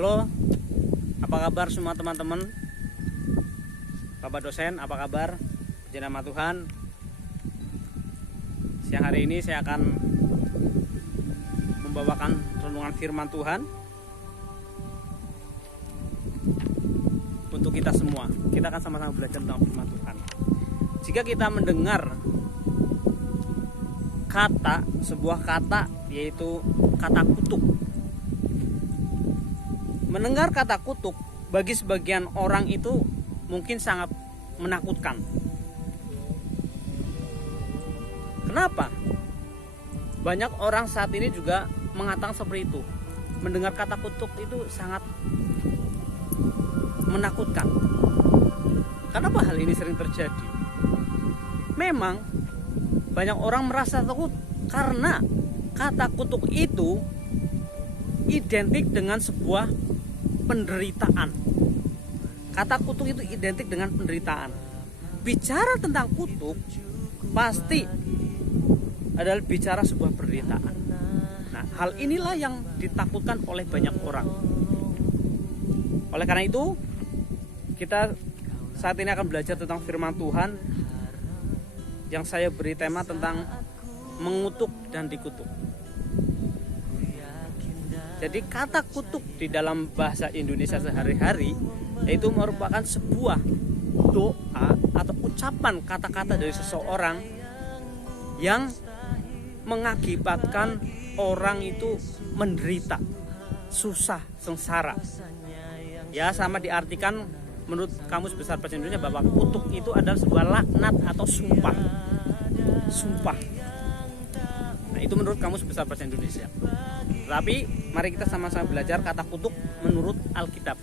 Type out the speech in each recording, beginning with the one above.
Halo, apa kabar semua teman-teman? Bapak dosen, apa kabar? Puji nama Tuhan. Siang hari ini saya akan membawakan renungan firman Tuhan untuk kita semua. Kita akan sama-sama belajar tentang firman Tuhan. Jika kita mendengar sebuah kata, yaitu kata kutuk. Mendengar kata kutuk bagi sebagian orang itu mungkin sangat menakutkan. Kenapa? Banyak orang saat ini juga mengatakan seperti itu. Mendengar kata kutuk itu sangat menakutkan. Kenapa hal ini sering terjadi? Memang banyak orang merasa takut karena kata kutuk itu identik dengan sebuah penderitaan. Kata kutuk itu identik dengan penderitaan. Bicara tentang kutuk pasti adalah bicara sebuah penderitaan. Nah, hal inilah yang ditakutkan oleh banyak orang. Oleh karena itu, kita saat ini akan belajar tentang firman Tuhan yang saya beri tema tentang mengutuk dan dikutuk. Jadi kata kutuk di dalam bahasa Indonesia sehari-hari itu merupakan sebuah doa atau ucapan kata-kata dari seseorang yang mengakibatkan orang itu menderita, susah, sengsara. Ya, sama diartikan menurut Kamus Besar Bahasa Indonesia bahwa kutuk itu adalah sebuah laknat atau sumpah. Sumpah. Nah, itu menurut Kamus Besar Bahasa Indonesia. Tapi mari kita sama-sama belajar kata kutuk menurut Alkitab.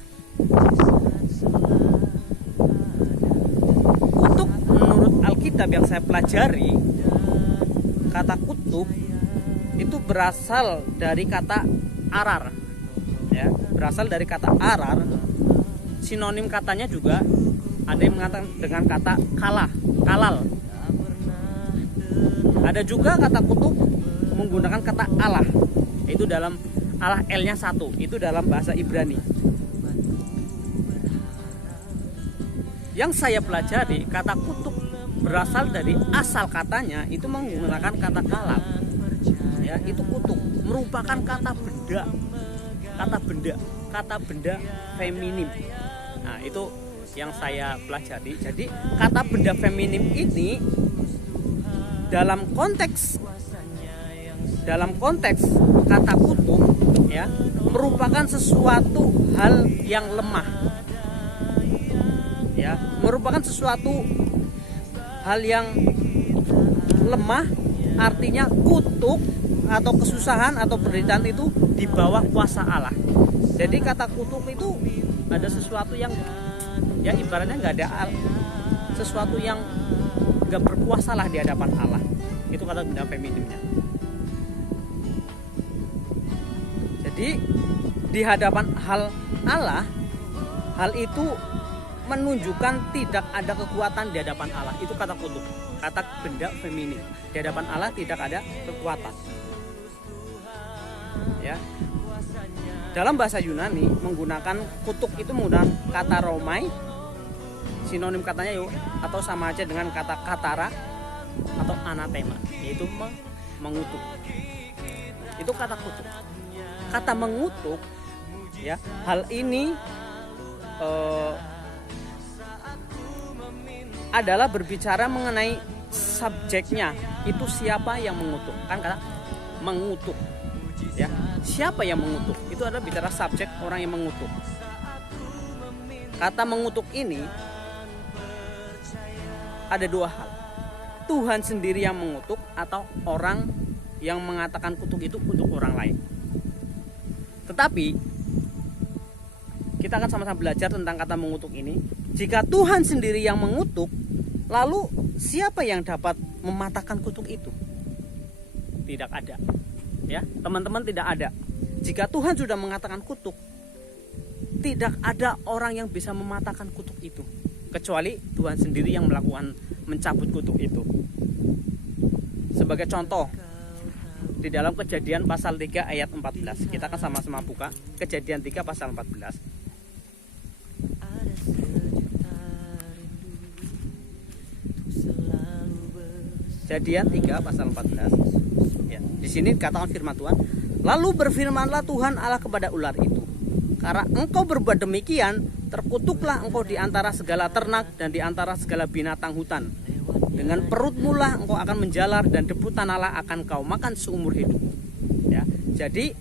Kutuk menurut Alkitab yang saya pelajari, kata kutuk itu berasal dari kata arar. Ya, berasal dari kata arar. Sinonim katanya juga ada yang mengatakan dengan kata kalal. Ada juga kata kutuk menggunakan kata Allah. Itu dalam Allah L-nya 1, itu dalam bahasa Ibrani. Yang saya pelajari, kata kutuk berasal dari asal katanya itu menggunakan kata kalal. Ya, itu kutuk merupakan kata benda feminim. Nah, itu yang saya pelajari. Jadi kata benda feminim ini dalam konteks kata kutuk, ya, merupakan sesuatu hal yang lemah, ya, merupakan sesuatu hal yang lemah. Artinya kutuk atau kesusahan atau penderitaan itu di bawah kuasa Allah. Jadi kata kutuk itu ada sesuatu yang, ya, ibaratnya nggak ada sesuatu yang nggak berkuasa lah di hadapan Allah. Itu kata benda feminimnya. Jadi di hadapan Allah, hal itu menunjukkan tidak ada kekuatan di hadapan Allah. Itu kata kutuk, kata benda feminim. Di hadapan Allah tidak ada kekuatan. Ya. Dalam bahasa Yunani menggunakan kutuk itu menggunakan kata romai. Sinonim katanya yuk, atau sama aja dengan kata katara atau anatema, yaitu mengutuk. Itu kata kutuk. Kata mengutuk, ya, hal ini adalah berbicara mengenai subjeknya. Itu siapa yang mengutuk? Kan kata mengutuk, ya. Siapa yang mengutuk? Itu adalah bicara subjek orang yang mengutuk. Kata mengutuk ini ada dua hal. Tuhan sendiri yang mengutuk atau orang yang mengatakan kutuk itu untuk orang lain. Tetapi kita akan sama-sama belajar tentang kata mengutuk ini. Jika Tuhan sendiri yang mengutuk, lalu siapa yang dapat mematahkan kutuk itu? Tidak ada. Ya, teman-teman, tidak ada. Jika Tuhan sudah mengatakan kutuk, tidak ada orang yang bisa mematahkan kutuk itu kecuali Tuhan sendiri yang mencabut kutuk itu. Sebagai contoh, di di dalam Kejadian pasal 3 ayat 14. Kita akan sama-sama buka Kejadian 3 pasal 14. Kejadian 3 pasal 14. Ya, di sini katakan firman Tuhan, lalu berfirmanlah Tuhan Allah kepada ular itu, karena engkau berbuat demikian, terkutuklah engkau di antara segala ternak dan di antara segala binatang hutan. Dengan perutmu lah engkau akan menjalar, dan debu tanahlah akan kau makan seumur hidup. Ya, jadi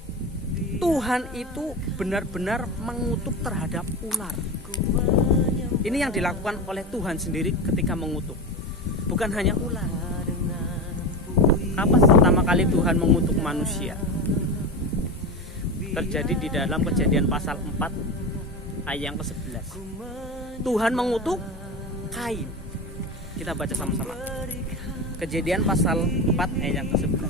Tuhan itu benar-benar mengutuk terhadap ular. Ini yang dilakukan oleh Tuhan sendiri ketika mengutuk. Bukan hanya ular. Apa pertama kali Tuhan mengutuk manusia? Terjadi di dalam Kejadian pasal 4 ayat yang ke-11. Tuhan mengutuk Kain. Kita baca sama-sama. Kejadian pasal 4 ayat yang ke-11.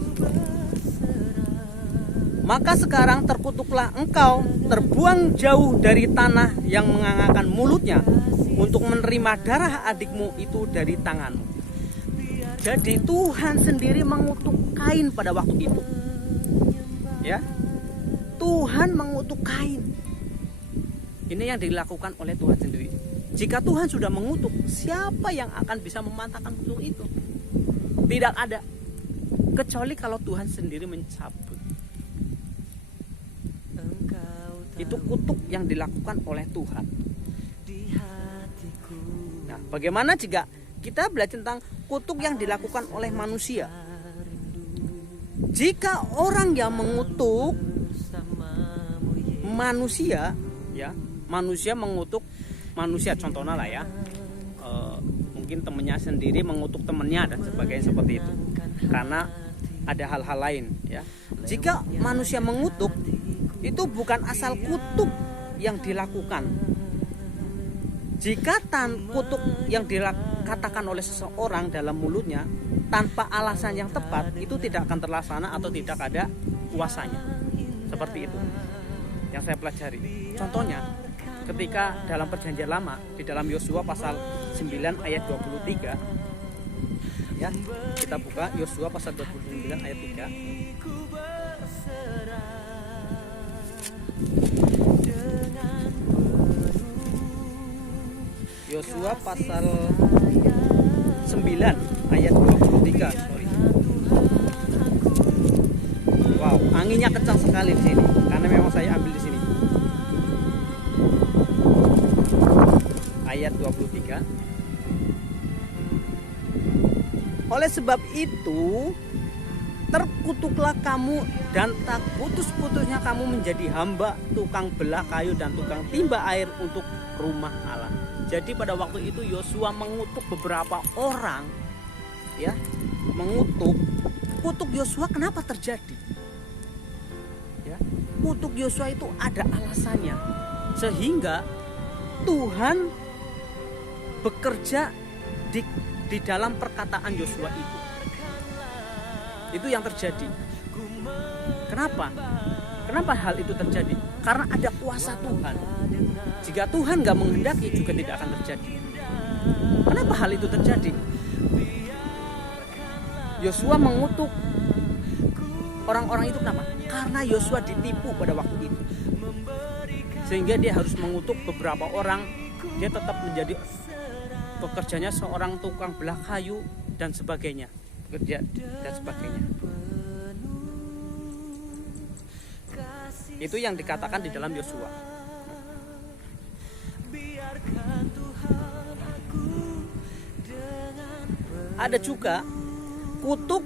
Maka sekarang terkutuklah engkau, terbuang jauh dari tanah yang mengangakkan mulutnya, untuk menerima darah adikmu itu dari tanganmu. Jadi Tuhan sendiri mengutuk Kain pada waktu itu. Ya. Tuhan mengutuk Kain. Ini yang dilakukan oleh Tuhan sendiri. Jika Tuhan sudah mengutuk, siapa yang akan bisa mematahkan kutuk itu? Tidak ada. Kecuali kalau Tuhan sendiri mencabut. Itu kutuk yang dilakukan oleh Tuhan. Nah, bagaimana jika kita belajar tentang kutuk yang dilakukan oleh manusia? Jika orang yang mengutuk manusia, ya, manusia mengutuk manusia, contohnya lah ya, mungkin temannya sendiri mengutuk temannya dan sebagainya seperti itu, karena ada hal-hal lain, ya. Jika manusia mengutuk, itu bukan asal kutuk yang dilakukan. Jika kutuk yang dikatakan oleh seseorang dalam mulutnya tanpa alasan yang tepat, itu tidak akan terlaksana atau tidak ada kuasanya. Seperti itu yang saya pelajari. Contohnya ketika dalam Perjanjian Lama, di dalam Yosua pasal 9 ayat 23, ya, kita buka Yosua pasal 29 ayat 3. Yosua pasal 9 ayat 23. Sorry. Wow, anginnya kencang sekali di sini karena memang saya ambil di sini. Ayat 23. Oleh sebab itu, terkutuklah kamu dan tak putus-putusnya kamu menjadi hamba tukang belah kayu dan tukang timba air untuk rumah Allah. Jadi pada waktu itu Yosua mengutuk beberapa orang, ya, mengutuk. Kutuk Yosua kenapa terjadi? Ya, kutuk Yosua itu ada alasannya, sehingga Tuhan bekerja di dalam perkataan Yosua itu. Itu yang terjadi. Kenapa? Kenapa hal itu terjadi? Karena ada kuasa Tuhan. Jika Tuhan gak menghendaki, juga tidak akan terjadi. Kenapa hal itu terjadi? Yosua mengutuk orang-orang itu kenapa? Karena Yosua ditipu pada waktu itu. Sehingga dia harus mengutuk beberapa orang. Dia tetap menjadi pekerjanya seorang tukang belah kayu dan sebagainya. Bekerja dan sebagainya. Itu yang dikatakan di dalam Yosua. Ada juga kutuk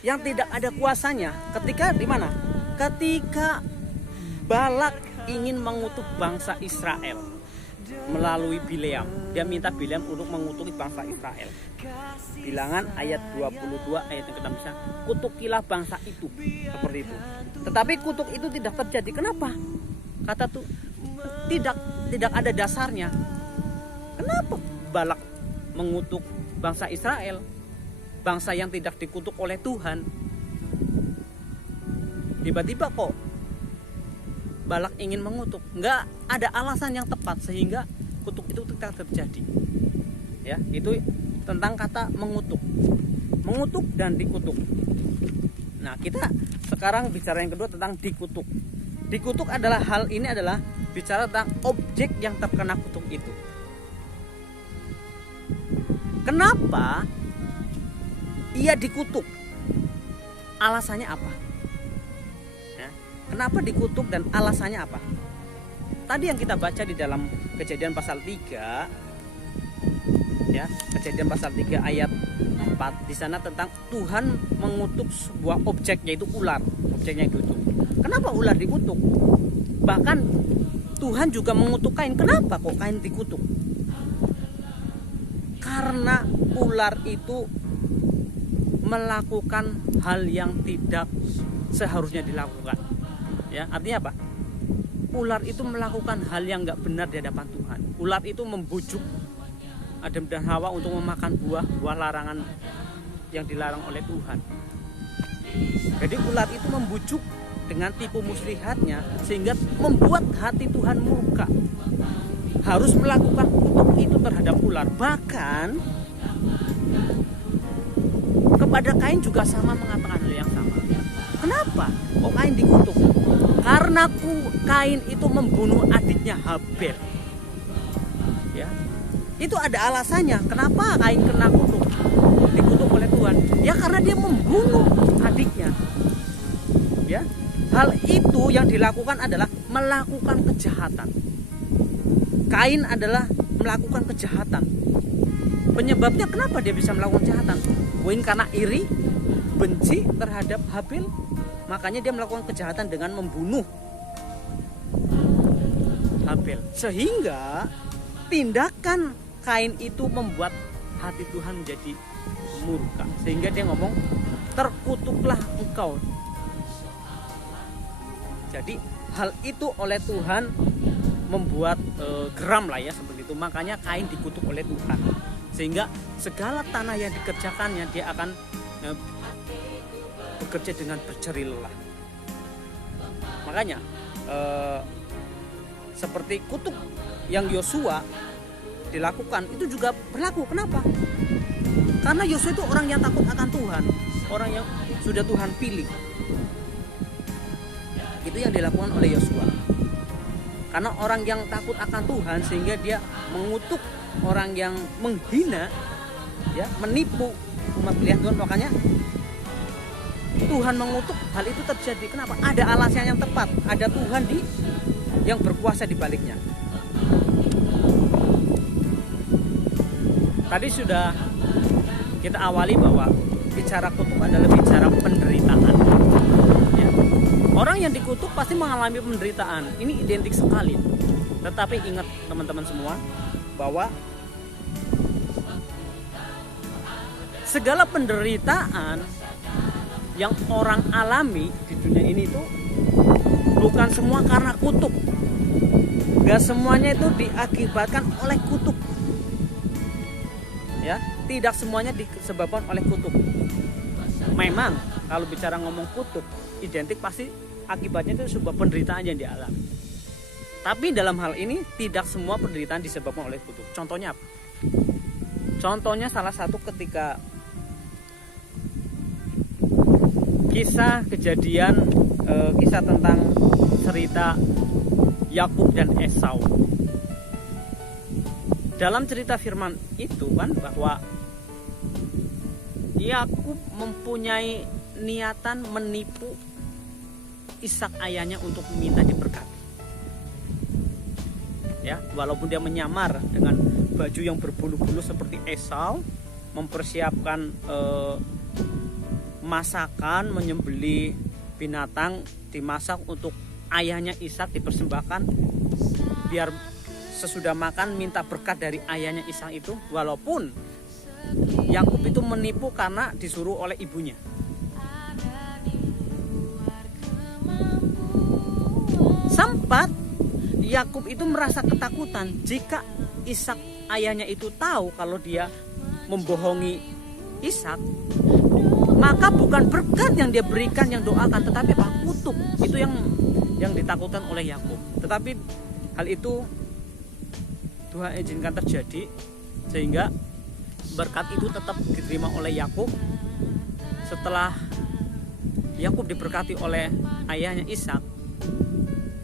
yang tidak ada kuasanya. Ketika di mana? Ketika Balak ingin mengutuk bangsa Israel melalui Bileam. Dia minta Bileam untuk mengutuki bangsa Israel. Bilangan ayat 22 ayat yang ke-6, kutukilah bangsa itu, seperti itu. Tetapi kutuk itu tidak terjadi. Kenapa? Kata tuh tidak ada dasarnya. Kenapa Balak mengutuk bangsa Israel, bangsa yang tidak dikutuk oleh Tuhan? Tiba-tiba kok Balak ingin mengutuk. Nggak ada alasan yang tepat sehingga kutuk itu tidak terjadi. Ya, itu tentang kata mengutuk. Mengutuk dan dikutuk. Nah, kita sekarang bicara yang kedua tentang dikutuk. Dikutuk adalah bicara tentang objek yang terkena kutuk itu. Kenapa ia dikutuk? Alasannya apa? Ya, kenapa dikutuk dan alasannya apa? Tadi yang kita baca di dalam Kejadian pasal 3, ya, Kejadian pasal 3 ayat 4, di sana tentang Tuhan mengutuk sebuah objek, yaitu ular. Objeknya dikutuk. Kenapa ular dikutuk? Bahkan Tuhan juga mengutuk Kain. Kenapa kok Kain dikutuk? Karena ular itu melakukan hal yang tidak seharusnya dilakukan. Ya, artinya apa? Ular itu melakukan hal yang nggak benar di hadapan Tuhan. Ular itu membujuk Adam dan Hawa untuk memakan buah larangan yang dilarang oleh Tuhan. Jadi ular itu membujuk dengan tipu muslihatnya, sehingga membuat hati Tuhan murka, harus melakukan kutuk itu terhadap ular. Bahkan kepada Kain juga sama mengatakan hal yang sama. Kenapa kok Kain dikutuk? Karena Kain itu membunuh adiknya Habel. Ya, itu ada alasannya. Kenapa Kain kena kutuk, dikutuk oleh Tuhan? Ya karena dia membunuh adiknya. Ya, hal itu yang dilakukan adalah melakukan kejahatan. Kain adalah melakukan kejahatan. Penyebabnya kenapa dia bisa melakukan kejahatan? Mungkin karena iri, benci terhadap Habel, makanya dia melakukan kejahatan dengan membunuh Habel. Sehingga tindakan Kain itu membuat hati Tuhan menjadi murka, sehingga dia ngomong, terkutuklah engkau. Jadi hal itu oleh Tuhan membuat geram lah ya, seperti itu. Makanya Kain dikutuk oleh Tuhan, sehingga segala tanah yang dikerjakannya dia akan bekerja dengan berjerih lelah. Makanya seperti kutuk yang Yosua dilakukan itu juga berlaku. Kenapa? Karena Yosua itu orang yang takut akan Tuhan, orang yang sudah Tuhan pilih. Itu yang dilakukan oleh Yosua. Karena orang yang takut akan Tuhan, sehingga dia mengutuk orang yang menghina, ya, menipu umat pilihan Tuhan. Makanya Tuhan mengutuk hal itu terjadi. Kenapa? Ada alasan yang tepat. Ada Tuhan yang berkuasa di baliknya. Tadi sudah kita awali bahwa bicara kutuk adalah bicara penderitaan. Ya. Orang yang dikutuk pasti mengalami penderitaan. Ini identik sekali. Tetapi ingat teman-teman semua bahwa segala penderitaan yang orang alami di dunia ini itu bukan semua karena kutuk. Gak semuanya itu diakibatkan oleh kutuk. Ya, tidak semuanya disebabkan oleh kutuk. Memang kalau bicara ngomong kutuk, identik pasti akibatnya itu sebuah penderitaan yang dialami. Tapi dalam hal ini tidak semua penderitaan disebabkan oleh kutuk. Contohnya apa? Contohnya salah satu ketika kisah kejadian, kisah tentang cerita Yakub dan Esau. Dalam cerita firman itu kan bahwa Yakub mempunyai niatan menipu Ishak ayahnya untuk meminta diberkati. Ya, walaupun dia menyamar dengan baju yang berbulu-bulu seperti Esau, mempersiapkan masakan, menyembelih binatang dimasak untuk ayahnya Ishak, dipersembahkan biar sesudah makan minta berkat dari ayahnya Ishak itu, walaupun Yakub itu menipu karena disuruh oleh ibunya. Sempat Yakub itu merasa ketakutan jika Ishak ayahnya itu tahu kalau dia membohongi Ishak, maka bukan berkat yang dia berikan, yang doakan, tetapi apa? Kutuk. Itu yang ditakutkan oleh Yakub. Tetapi hal itu Tuhan izinkan terjadi, sehingga berkat itu tetap diterima oleh Yakub setelah Yakub diberkati oleh ayahnya Ishak,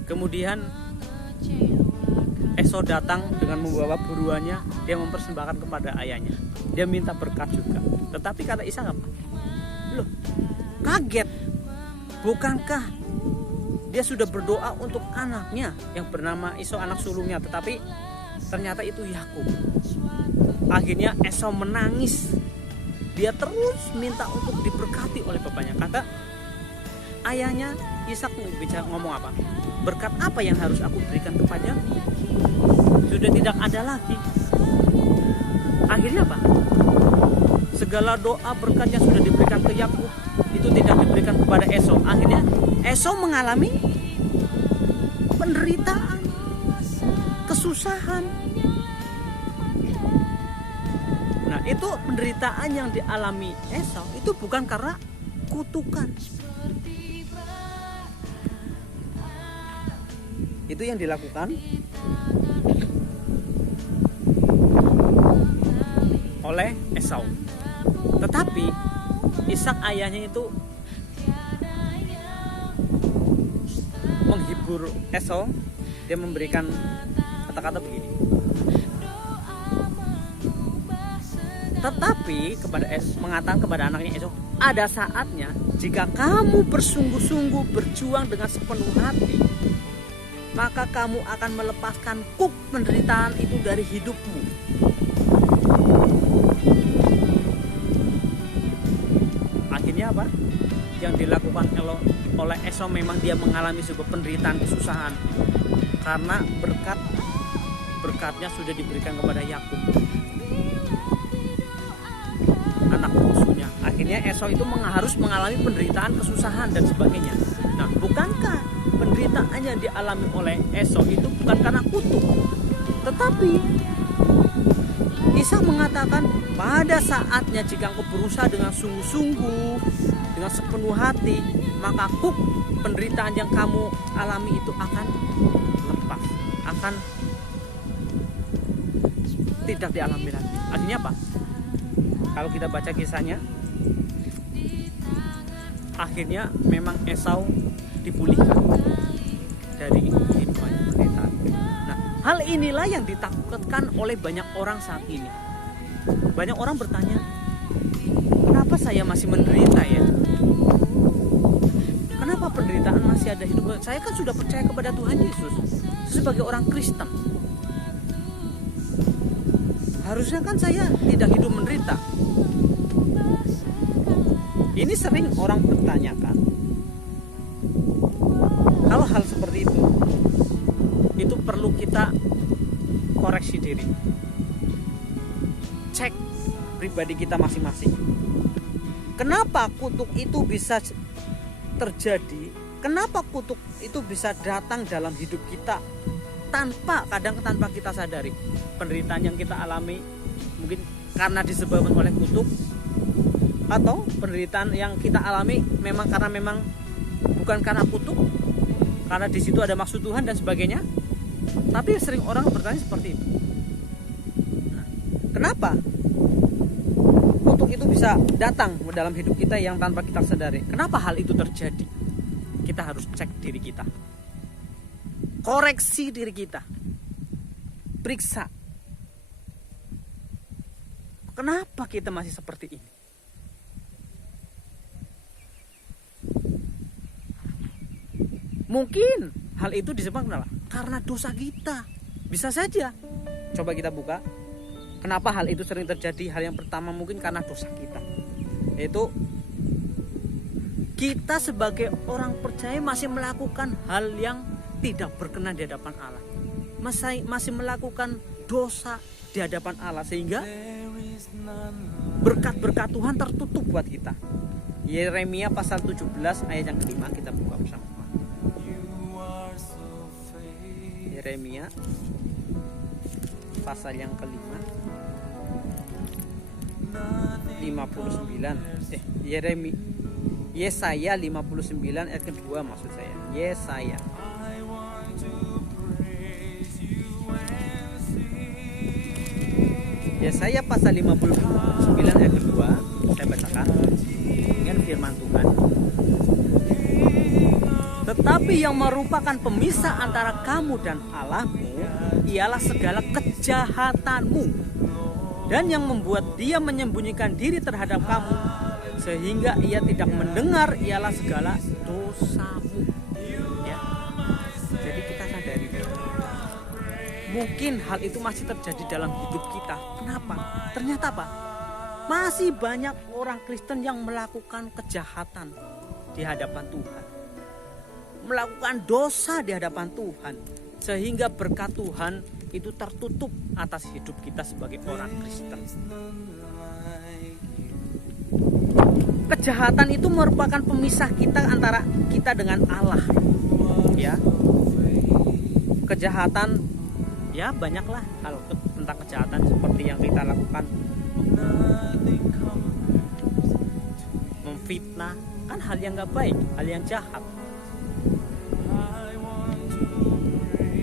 kemudian Esau datang dengan membawa buruannya, dia mempersembahkan kepada ayahnya, dia minta berkat juga. Tetapi kata Ishak apa? Loh, kaget, bukankah dia sudah berdoa untuk anaknya yang bernama Esau, anak sulungnya, tetapi ternyata itu Yakub. Akhirnya Esau menangis, dia terus minta untuk diberkati oleh bapaknya. Kata ayahnya Ishak bicara ngomong apa? Berkat apa yang harus aku berikan kepada? Sudah tidak ada lagi. Akhirnya apa? Segala doa berkat yang sudah diberikan ke Yakub itu tidak diberikan kepada Esau. Akhirnya Esau mengalami penderitaan, kesusahan. Nah, itu penderitaan yang dialami Esau itu bukan karena kutukan. Itu yang dilakukan oleh Esau. Tetapi Ishak ayahnya itu menghibur Esau. Dia memberikan kata-kata begini. Tetapi mengatakan kepada anaknya Esau, ada saatnya jika kamu bersungguh-sungguh berjuang dengan sepenuh hati, maka kamu akan melepaskan kuk penderitaan itu dari hidupmu. Akhirnya apa? Yang dilakukan oleh Esau memang dia mengalami sebuah penderitaan, kesusahan, karena berkatnya sudah diberikan kepada Yakub, anak bungsunya. Akhirnya Esau itu harus mengalami penderitaan, kesusahan dan sebagainya. Nah, bukankah penderitaan yang dialami oleh Esau itu bukan karena kutuk, tetapi Ishak mengatakan pada saatnya jika engkau berusaha dengan sungguh-sungguh, dengan sepenuh hati, maka kuk penderitaan yang kamu alami itu akan lepas, akan tidak dialami lagi. Artinya apa? Kalau kita baca kisahnya, akhirnya memang Esau dipulihkan dari kehidupan penderitaan. Nah, hal inilah yang ditakutkan oleh banyak orang saat ini. Banyak orang bertanya, kenapa saya masih menderita ya? Kenapa penderitaan masih ada hidup? Saya kan sudah percaya kepada Tuhan Yesus. Sebagai orang Kristen, harusnya kan saya tidak hidup menderita. Ini sering orang bertanyakan. Kalau hal seperti itu perlu kita koreksi diri, cek pribadi kita masing-masing. Kenapa kutuk itu bisa terjadi? Kenapa kutuk itu bisa datang dalam hidup kita kadang tanpa kita sadari? Penderitaan yang kita alami mungkin karena disebabkan oleh kutuk, atau penderitaan yang kita alami memang bukan karena kutuk, karena di situ ada maksud Tuhan dan sebagainya. Tapi sering orang bertanya seperti itu. Nah, kenapa kutuk itu bisa datang dalam hidup kita yang tanpa kita sadari? Kenapa hal itu terjadi? Kita harus cek diri kita, koreksi diri kita, periksa. Kenapa kita masih seperti ini? Mungkin hal itu disebabkan karena dosa kita. Bisa saja. Coba kita buka. Kenapa hal itu sering terjadi? Hal yang pertama mungkin karena dosa kita. Yaitu kita sebagai orang percaya masih melakukan hal yang tidak berkenan di hadapan Allah. Masih melakukan dosa di hadapan Allah, sehingga berkat-berkat Tuhan tertutup buat kita. Yeremia pasal 17 ayat yang kelima, kita buka bersama. Yeremia pasal yang kelima 59 Yesaya 59 ayat kedua, maksud saya Yesaya pasal 59 ayat kedua, saya bacakan dengan firman Tuhan. Tetapi yang merupakan pemisah antara kamu dan Allahmu ialah segala kejahatanmu, dan yang membuat dia menyembunyikan diri terhadap kamu sehingga ia tidak mendengar ialah segala dosamu. Ya. Jadi kita sadari, mungkin hal itu masih terjadi dalam hidup kita. Kenapa? Ternyata apa? Masih banyak orang Kristen yang melakukan kejahatan di hadapan Tuhan, melakukan dosa di hadapan Tuhan, sehingga berkat Tuhan itu tertutup atas hidup kita sebagai orang Kristen. Kejahatan itu merupakan pemisah kita antara kita dengan Allah. Ya, kejahatan, ya banyaklah hal tentang kejahatan seperti yang kita lakukan. Memfitnah kan hal yang gak baik, hal yang jahat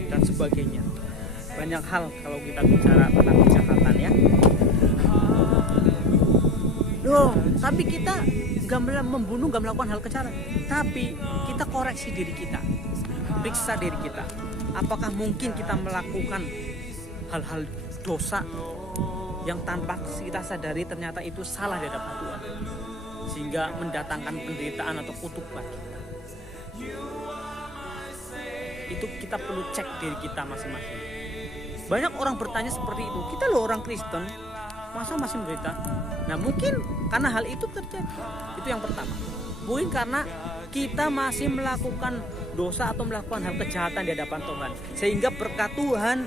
dan sebagainya. Banyak hal kalau kita bicara tentang kejahatan, ya. Loh, tapi kita gak membunuh, gak melakukan hal kejahatan. Tapi kita koreksi diri kita, periksa diri kita. Apakah mungkin kita melakukan hal-hal dosa yang tanpa kita sadari ternyata itu salah di hadapan Tuhan, sehingga mendatangkan penderitaan atau kutuk bagi kita. Itu kita perlu cek diri kita masing-masing. Banyak orang bertanya seperti itu, kita loh orang Kristen, masa masih menderita? Nah, mungkin karena hal itu terjadi. Itu yang pertama. Mungkin karena kita masih melakukan dosa atau melakukan hal kejahatan di hadapan Tuhan, sehingga berkat Tuhan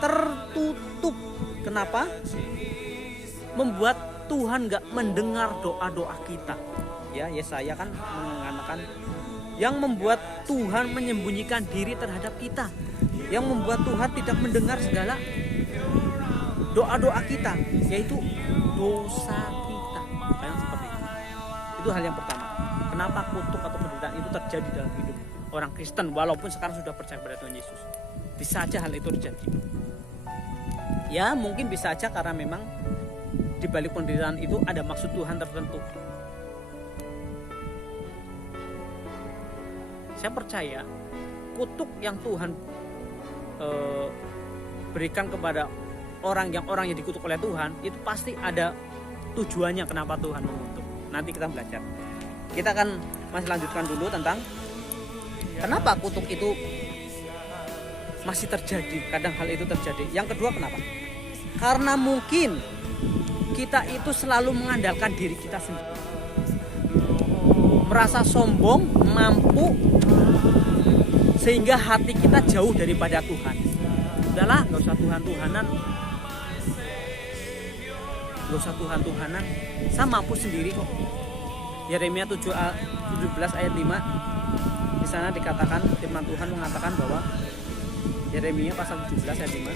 tertutup. Kenapa? Membuat Tuhan gak mendengar doa-doa kita. Ya, Yesaya kan mengatakan yang membuat Tuhan menyembunyikan diri terhadap kita, yang membuat Tuhan tidak mendengar segala doa-doa kita, yaitu dosa kita. Kayak seperti itu. Itu hal yang pertama. Kenapa kutuk atau penderitaan itu terjadi dalam hidup orang Kristen walaupun sekarang sudah percaya pada Tuhan Yesus? Bisa aja hal itu terjadi. Ya, mungkin bisa aja karena memang di balik penderitaan itu ada maksud Tuhan tertentu. Saya percaya kutuk yang Tuhan berikan kepada orang yang dikutuk oleh Tuhan itu pasti ada tujuannya kenapa Tuhan mengutuk. Nanti kita belajar. Kita akan masih lanjutkan dulu tentang kenapa kutuk itu masih terjadi. Kadang hal itu terjadi. Yang kedua, kenapa? Karena mungkin kita itu selalu mengandalkan diri kita sendiri, merasa sombong, mampu, sehingga hati kita jauh daripada Tuhan. Udahlah, gak usah Tuhan-Tuhanan, gak usah Tuhan-Tuhanan, saya mampu sendiri kok. Yeremia 17 ayat 5, di sana dikatakan, firman Tuhan mengatakan bahwa Yeremia pasal 17 ayat 5.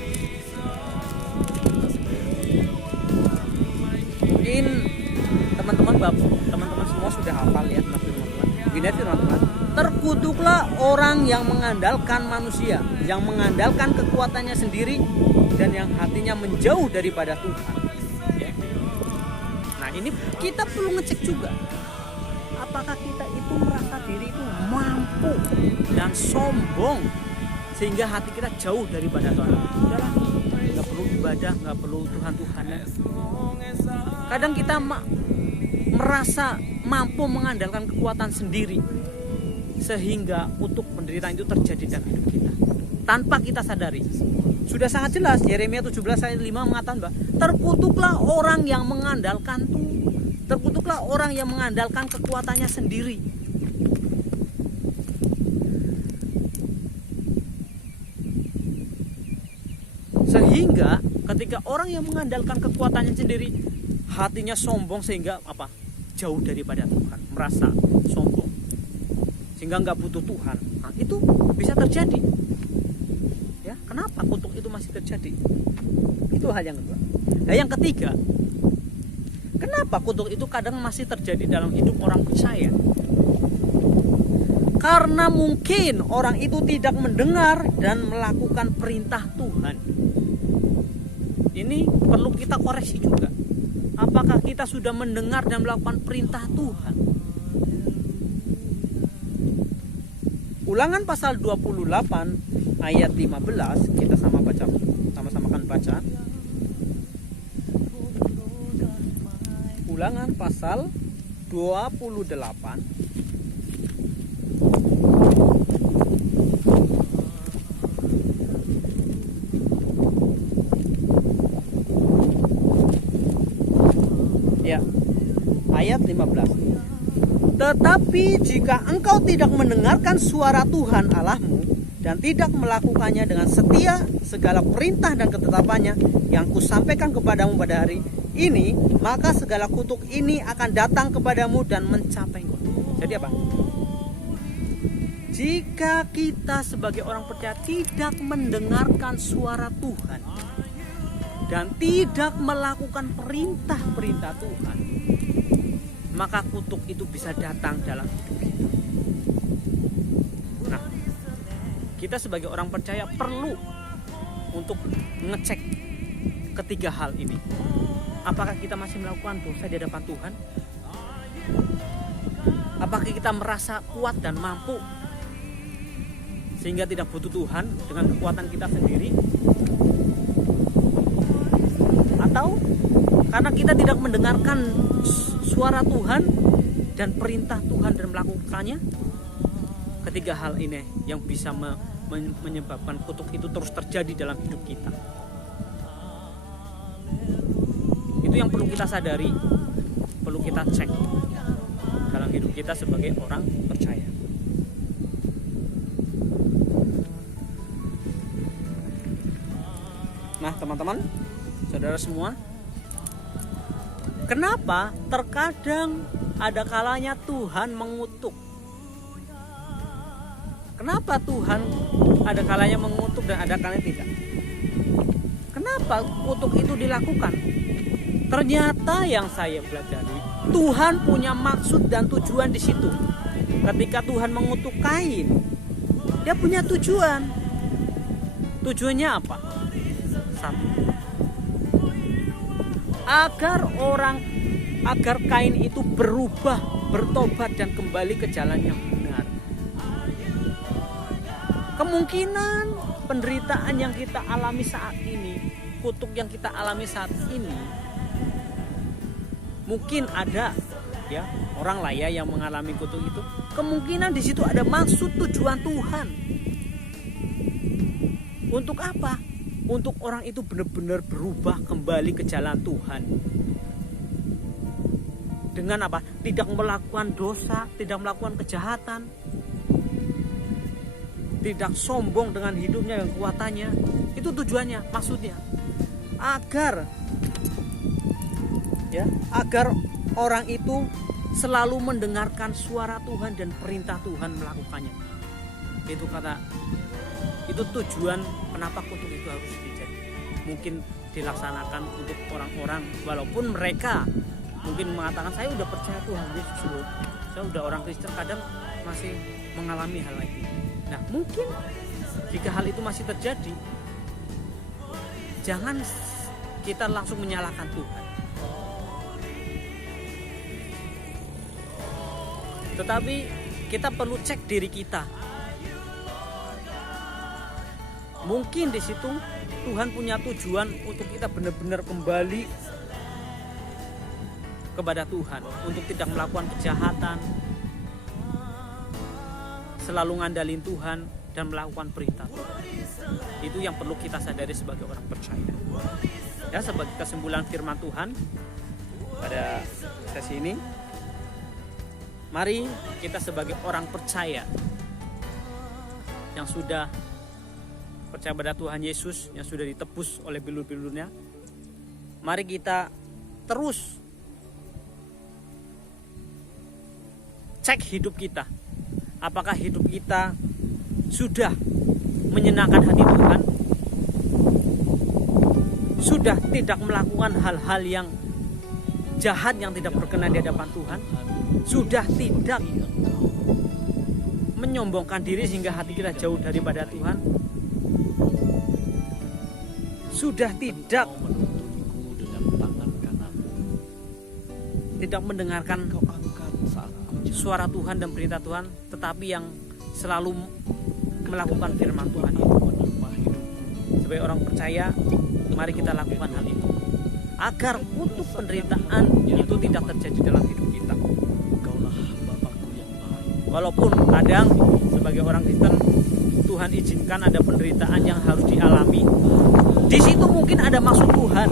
Mungkin teman-teman semua sudah hafal ya firman Tuhan. Begini firman Tuhan, terkutuklah orang yang mengandalkan manusia, yang mengandalkan kekuatannya sendiri, dan yang hatinya menjauh daripada Tuhan. Ya. Nah, ini kita perlu ngecek juga. Apakah kita itu merasa diri itu mampu dan sombong sehingga hati kita jauh daripada Tuhan? Udahlah, nggak perlu ibadah, nggak perlu Tuhan-Tuhanan. Kadang kita merasa mampu mengandalkan kekuatan sendiri sehingga untuk penderitaan itu terjadi dalam hidup kita tanpa kita sadari. Sudah sangat jelas Yeremia 17 ayat 5 mengatakan bahwa terkutuklah orang yang mengandalkan Tuhan, terkutuklah orang yang mengandalkan kekuatannya sendiri. Sehingga ketika orang yang mengandalkan kekuatannya sendiri, hatinya sombong sehingga apa? Jauh daripada Tuhan, merasa sombong sehingga nggak butuh Tuhan. Nah, itu bisa terjadi. Ya, kenapa kutuk itu masih terjadi? Itu hal yang kedua. Nah, yang ketiga, kenapa kutuk itu kadang masih terjadi dalam hidup orang percaya? Karena mungkin orang itu tidak mendengar dan melakukan perintah Tuhan. Ini perlu kita koreksi juga. Apakah kita sudah mendengar dan melakukan perintah Tuhan? Ulangan pasal 28 ayat 15, kita sama-sama akan baca. Ulangan pasal 28 ya, ayat 15. Tetapi jika engkau tidak mendengarkan suara Tuhan Allahmu dan tidak melakukannya dengan setia segala perintah dan ketetapannya yang kusampaikan kepadamu pada hari ini, maka segala kutuk ini akan datang kepadamu dan mencapai engkau. Jadi apa? Jika kita sebagai orang percaya tidak mendengarkan suara Tuhan dan tidak melakukan perintah-perintah Tuhan, maka kutuk itu bisa datang dalam hidup kita. Nah, kita sebagai orang percaya perlu untuk ngecek ketiga hal ini. Apakah kita masih melakukan dosa di hadapan Tuhan? Apakah kita merasa kuat dan mampu sehingga tidak butuh Tuhan dengan kekuatan kita sendiri? Atau karena kita tidak mendengarkan suara Tuhan dan perintah Tuhan dan melakukannya? Ketiga hal ini yang bisa menyebabkan kutuk itu terus terjadi dalam hidup kita. Itu yang perlu kita sadari, perlu kita cek dalam hidup kita sebagai orang percaya. Nah, teman-teman, saudara semua, kenapa terkadang ada kalanya Tuhan mengutuk? Kenapa Tuhan ada kalanya mengutuk dan ada kalanya tidak? Kenapa kutuk itu dilakukan? Ternyata yang saya pelajari, Tuhan punya maksud dan tujuan di situ. Ketika Tuhan mengutuk Kain, dia punya tujuan. Tujuannya apa? Satu, agar Kain itu berubah, bertobat dan kembali ke jalan yang benar. Kemungkinan penderitaan yang kita alami saat ini, kutuk yang kita alami saat ini, mungkin ada ya orang lah ya yang mengalami kutuk itu. Kemungkinan di situ ada maksud tujuan Tuhan. Untuk apa? Untuk orang itu benar-benar berubah kembali ke jalan Tuhan. Dengan apa? Tidak melakukan dosa, tidak melakukan kejahatan, tidak sombong dengan hidupnya dan kekuatannya. Itu tujuannya, maksudnya. Agar orang itu selalu mendengarkan suara Tuhan dan perintah Tuhan melakukannya. Itu tujuan kenapa kutuk itu harus terjadi. Mungkin dilaksanakan untuk orang-orang walaupun mereka mungkin mengatakan saya udah percaya Tuhan Yesus loh, saya udah orang Kristen, kadang masih mengalami hal itu. Nah, mungkin jika hal itu masih terjadi, jangan kita langsung menyalahkan Tuhan, tetapi kita perlu cek diri kita. Mungkin di situ Tuhan punya tujuan untuk kita benar-benar kembali kepada Tuhan, untuk tidak melakukan kejahatan, selalu ngandalin Tuhan dan melakukan perintah Tuhan. Itu yang perlu kita sadari sebagai orang percaya. Ya, sebagai kesimpulan firman Tuhan pada sesi ini, mari kita sebagai orang percaya yang sudah percaya pada Tuhan Yesus, yang sudah ditebus oleh bilur-bilurnya, mari kita terus cek hidup kita. Apakah hidup kita sudah menyenangkan hati Tuhan? Sudah tidak melakukan hal-hal yang jahat yang tidak berkenan di hadapan Tuhan? Sudah tidak menyombongkan diri sehingga hati kita jauh daripada Tuhan? Sudah tidak mendengarkan suara Tuhan dan perintah Tuhan, tetapi yang selalu melakukan firman Tuhan itu. Sebagai orang percaya, mari kita lakukan hal itu agar kutuk penderitaan itu tidak terjadi dalam hidup kita. Walaupun kadang sebagai orang Kristen Tuhan izinkan ada penderitaan yang harus dialami, di situ mungkin ada maksud Tuhan.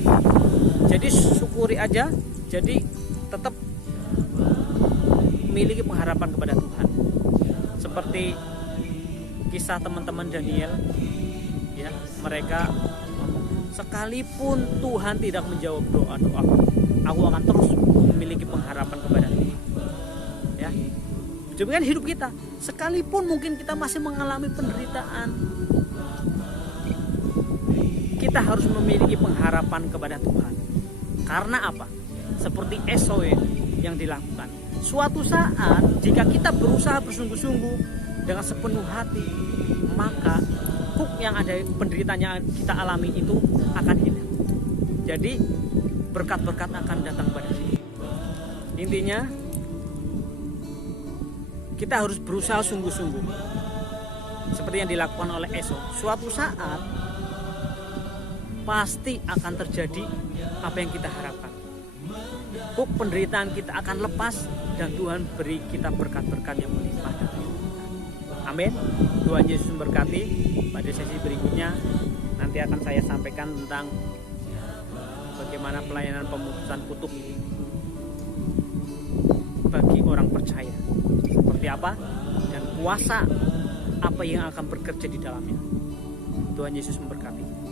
Jadi syukuri aja, jadi tetap memiliki pengharapan kepada Tuhan. Seperti kisah teman-teman Daniel, ya, mereka sekalipun Tuhan tidak menjawab doa-doaku, aku akan terus memiliki pengharapan kepada Tuhan. Ya, demikian hidup kita. Sekalipun mungkin kita masih mengalami penderitaan, kita harus memiliki pengharapan kepada Tuhan. Karena apa? Seperti Esau yang dilakukan. Suatu saat jika kita berusaha bersungguh-sungguh dengan sepenuh hati, maka yang ada penderitaan yang kita alami itu akan hilang. Jadi berkat-berkat akan datang pada kita. Intinya kita harus berusaha sungguh-sungguh seperti yang dilakukan oleh Esau. Suatu saat pasti akan terjadi apa yang kita harapkan. Penderitaan kita akan lepas dan Tuhan beri kita berkat-berkat yang melimpah. Amin. Tuhan Yesus memberkati. Pada sesi berikutnya nanti akan saya sampaikan tentang bagaimana pelayanan pemutusan kutuk bagi orang percaya. Seperti apa dan kuasa apa yang akan bekerja di dalamnya. Tuhan Yesus memberkati.